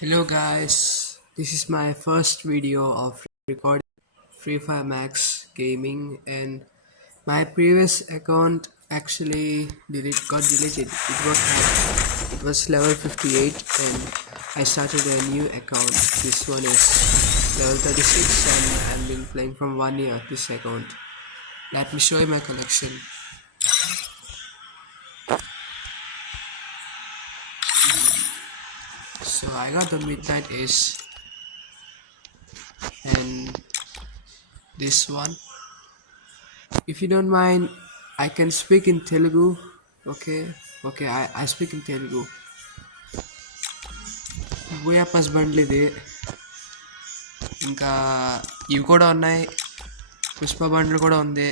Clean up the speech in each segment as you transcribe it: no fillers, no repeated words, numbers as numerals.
Hello guys, this is my first video of recording Free Fire Max gaming, and my previous account actually got deleted. It got hacked. It was level 58 and I started a new account. This one is level 36 and I've been playing from 1 year this account. Let me show you my collection. So I got the Midnight Ace and this one. If you don't mind, I can speak in Telugu. Okay, I speak in Telugu. బూయాపస్ బండ్లు ఇది. ఇంకా ఇవి కూడా ఉన్నాయి. పుష్ప బండ్లు కూడా ఉంది.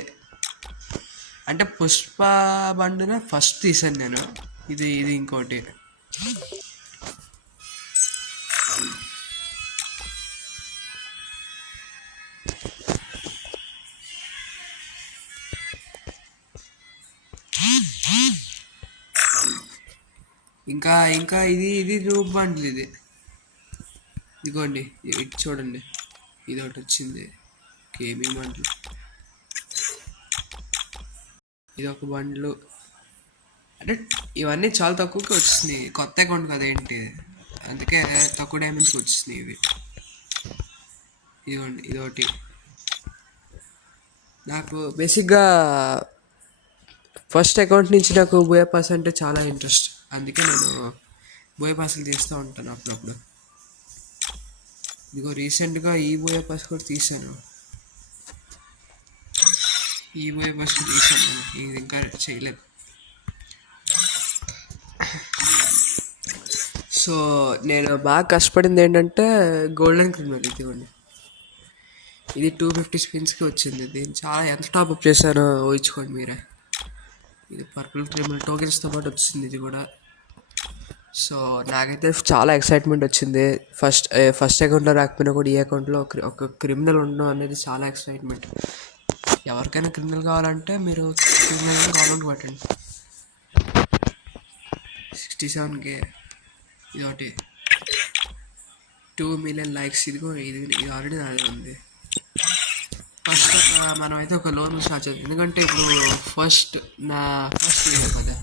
అంటే పుష్ప బండినే ఫస్ట్ తీసాను నేను. ఇది ఇంకోటి. ఇంకా ఇది రూప్ బండ్లు ఇది. ఇదిగోండి ఇటు చూడండి, ఇది ఒకటి వచ్చింది గేమింగ్ బండ్లు. ఇది ఒక బండ్లు. అంటే ఇవన్నీ చాలా తక్కువకి వచ్చినాయి, కొత్త అకౌంట్ కదేంటి, అందుకే తక్కువ డ్యామేజ్కి వచ్చినాయి ఇవి. ఇదిగోండి ఇదొకటి. నాకు బేసిక్గా ఫస్ట్ అకౌంట్ నుంచి నాకు బోయపాస్ అంటే చాలా ఇంట్రెస్ట్, అందుకే నేను బోయపాస్లు తీస్తూ ఉంటాను అప్పుడప్పుడు. ఇదిగో రీసెంట్గా ఈ బోయపాస్ కూడా తీసాను. ఈ బోయపాస్ తీసాను నేను, ఇది ఇంకా చేయలేదు. సో నేను బాగా కష్టపడింది ఏంటంటే గోల్డెన్ క్రిమినల్. ఇదిగోండి ఇది 250 స్పిన్స్కి వచ్చింది. దీన్ని చాలా ఎంత టాప్అప్ చేశానో ఊహించుకోండి మీరే. ఇది పర్పుల్ క్రిమినల్ టోకెన్స్తో పాటు వచ్చింది ఇది కూడా. సో నాకైతే చాలా ఎక్సైట్మెంట్ వచ్చింది. ఫస్ట్ అకౌంట్లో రాకపోయినా కూడా ఈ అకౌంట్లో ఒక క్రిమినల్ ఉండడం అనేది చాలా ఎక్సైట్మెంట్. ఎవరికైనా క్రిమినల్ కావాలంటే మీరు క్రిమినల్ కావాలంటే కొట్టండి. 67K ఇది ఒకటి. 2 million లైక్స్. ఇది ఆల్రెడీ నాదే ఉంది. ఫస్ట్ మనం అయితే ఒక లోన్ స్టార్ట్ చేద్దాం, ఎందుకంటే ఇప్పుడు ఫస్ట్ ఇయర్ కదా,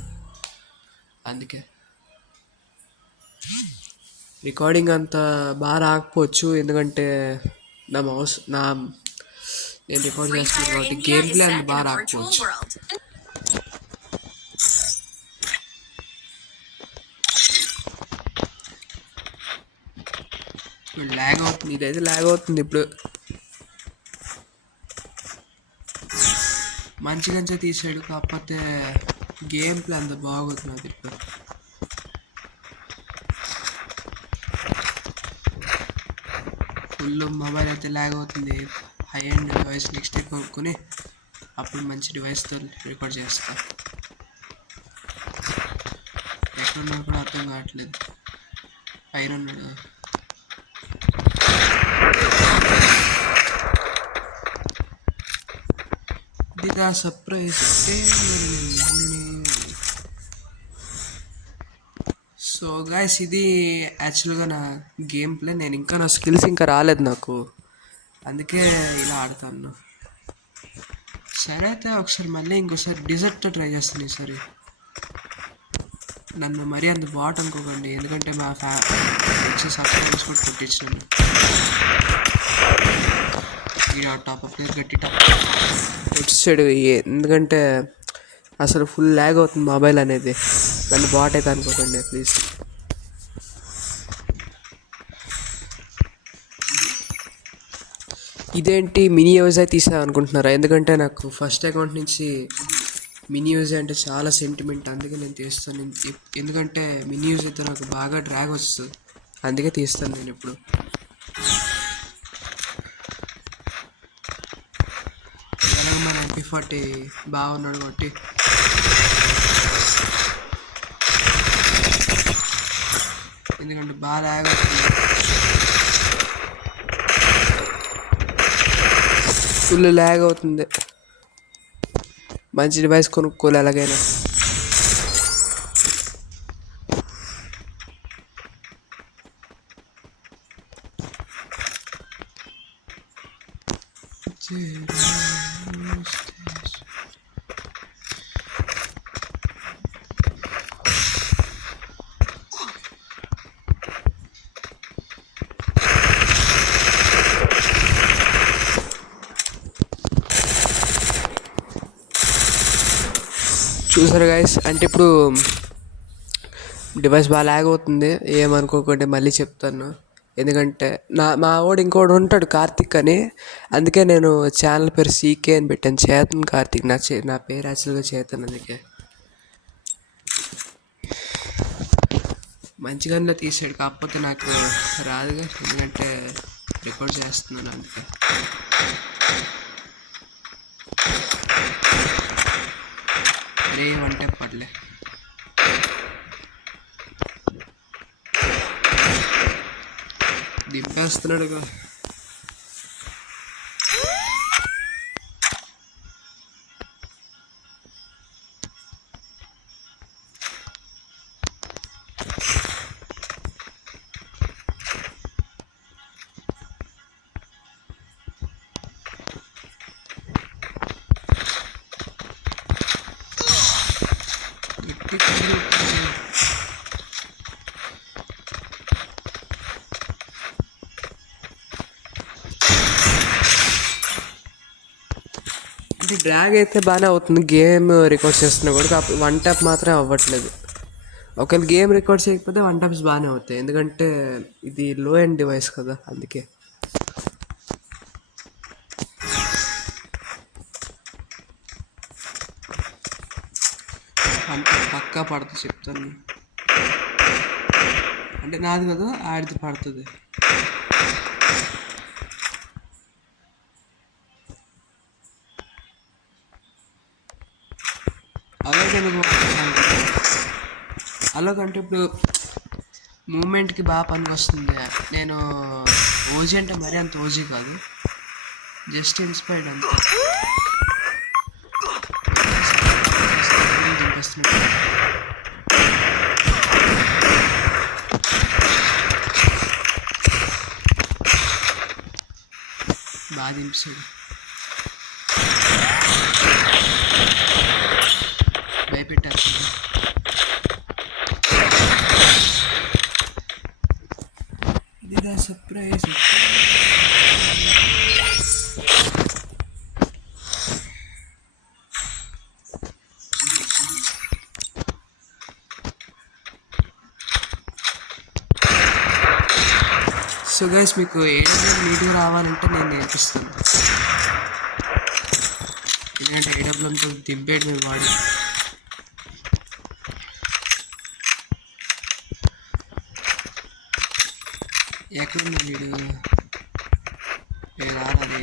అందుకే రికార్డింగ్ అంత బాగా రాకపోవచ్చు. ఎందుకంటే నేను రికార్డ్ చేస్తున్నాను కాబట్టి గేమ్ ప్లే అంత బాగా రాకపోవచ్చు. ల్యాగ్ అవుతుంది, ఇదైతే ల్యాగ్ అవుతుంది. ఇప్పుడు మంచిగా తీసాడు, కాకపోతే గేమ్ ప్లే అంత బాగుంది. ఇప్పుడు ఫుల్ మొబైల్ అయితే ల్యాగ్ అవుతుంది. హై అండ్ డివైస్ నెక్స్ట్ కొనుక్కొని అప్పుడు మంచి డివైస్తో రికార్డ్ చేస్తా. ఎక్కడున్నా కూడా అర్థం కావట్లేదు. పైన ఉన్నాడు. ఇదిగా సర్ప్రైజ్. సో గైస్, ఇది యాక్చువల్గా నా గేమ్ ప్లే. నేను ఇంకా నా స్కిల్స్ ఇంకా రాలేదు నాకు, అందుకే ఇలా ఆడుతాను. సరే అయితే ఒకసారి మళ్ళీ ఇంకోసారి డిజర్ట్తో ట్రై చేస్తాను. ఈసారి నన్ను మరీ అంత బాట్ అనుకోకండి, ఎందుకంటే మా వచ్చే సబ్స్క్రైబర్స్ కూడా కొట్టించినాను. టాప్అప్ గట్టి టాప్ వచ్చాడు, ఎందుకంటే అసలు ఫుల్ ల్యాగ్ అవుతుంది మొబైల్ అనేది. నన్ను బాట్ అయితే అనుకోకండి ప్లీజ్. ఇదేంటి మినీ యూజ్ అయితే తీసా అనుకుంటున్నారా? ఎందుకంటే నాకు ఫస్ట్ అకౌంట్ నుంచి మినీ యూజ్ అంటే చాలా సెంటిమెంట్, అందుకే నేను తీస్తాను. ఎందుకంటే మినీ యూజ్ అయితే నాకు బాగా డ్రాగ్ వస్తుంది, అందుకే తీస్తాను నేను ఇప్పుడు. మన MP40 బాగున్నాడు కాబట్టి ఎందుకంటే బాగా ల్యాగ్ అవుతుంది, ఫుల్ ల్యాగ్ అవుతుంది. మంచి డివైస్ కొనుక్కోవాలి ఎలాగైనా. చూసారు గైస్, అంటే ఇప్పుడు డివైస్ బాగా ల్యాగ్ అవుతుంది, ఏమనుకోకండి, మళ్ళీ చెప్తాను. ఎందుకంటే మా వాడు ఇంకోడు ఉంటాడు కార్తిక్ అని, అందుకే నేను ఛానల్ పేరు సీకే అని పెట్టాను, చేతన్ కార్తిక్. నా పేరు యాక్చువల్గా చేతన్. అందుకే మంచిగానే తీసాడు, కాకపోతే నాకు రాదుగా, ఎందుకంటే రికార్డ్ చేస్తున్నాను అందుకే. అరే వంటే పడలే. దింపేస్తున్నాడుగా. అంటే డ్రాగ్ అయితే బాగానే అవుతుంది, గేమ్ రికార్డ్ చేస్తున్నా కూడా వన్ ట్యాప్ మాత్రం అవ్వట్లేదు. ఒకవేళ గేమ్ రికార్డ్ చేయకపోతే వన్ ట్యాప్స్ బాగానే అవుతాయి, ఎందుకంటే ఇది లో ఎండ్ డివైస్ కదా, అందుకే. అంటే పక్కా పడుతుంది చెప్తాను, అంటే నాది కదా ఆడిది పడుతుంది. అలాగంటే ఇప్పుడు మూమెంట్కి బాగా పనికి వస్తుంది. నేను ఓజీ అంటే మరీ అంత ఓజీ కాదు, జస్ట్ ఇన్స్పైర్డ్ అంతే. బాగా దింపేసాడు, భయపెట్టారు. ఇది సర్ప్రైజ్. సో గైస్, మీకు ఏడబ్ల్యూ నీట్గా రావాలంటే నేను నేర్పిస్తాను, ఎందుకంటే ఏడబ్ల్యూతో దింపేడు మేము వాడి. ఎక్కడుంది వీడు? రావాలి.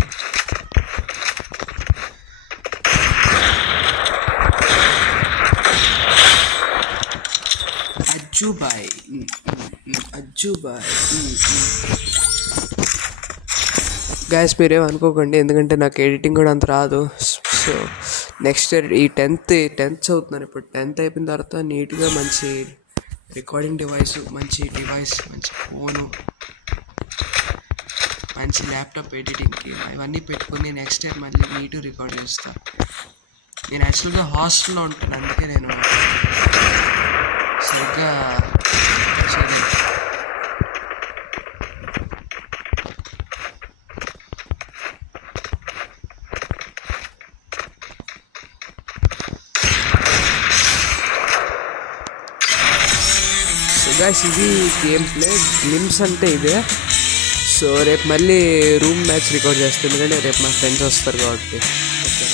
అజ్జుబాయ్. గ్యాస్ మీరేం అనుకోకండి, ఎందుకంటే నాకు ఎడిటింగ్ కూడా అంత రాదు. సో నెక్స్ట్ ఇయర్ ఈ టెన్త్ చదువుతున్నాను ఇప్పుడు. 10th అయిపోయిన తర్వాత నీట్గా మంచి రికార్డింగ్ డివైస్, మంచి ఫోను, మంచి ల్యాప్టాప్ ఎడిటింగ్కి ఇవన్నీ పెట్టుకుని నెక్స్ట్ ఇయర్ మళ్ళీ నీట్ రికార్డ్ చేస్తాను. నేను యాక్చువల్గా హాస్టల్లో ఉంటాను, అందుకే నేను సరిగ్గా చేయలేదు. సో గైస్, ఇది గేమ్ ప్లే గ్లిమ్స్ అంటే ఇదే. సో రేపు మళ్ళీ రూమ్ మ్యాచ్ రికార్డ్ చేస్తాను, ఎందుకంటే రేపు మా ఫ్రెండ్స్ వస్తారు కాబట్టి. ఓకే.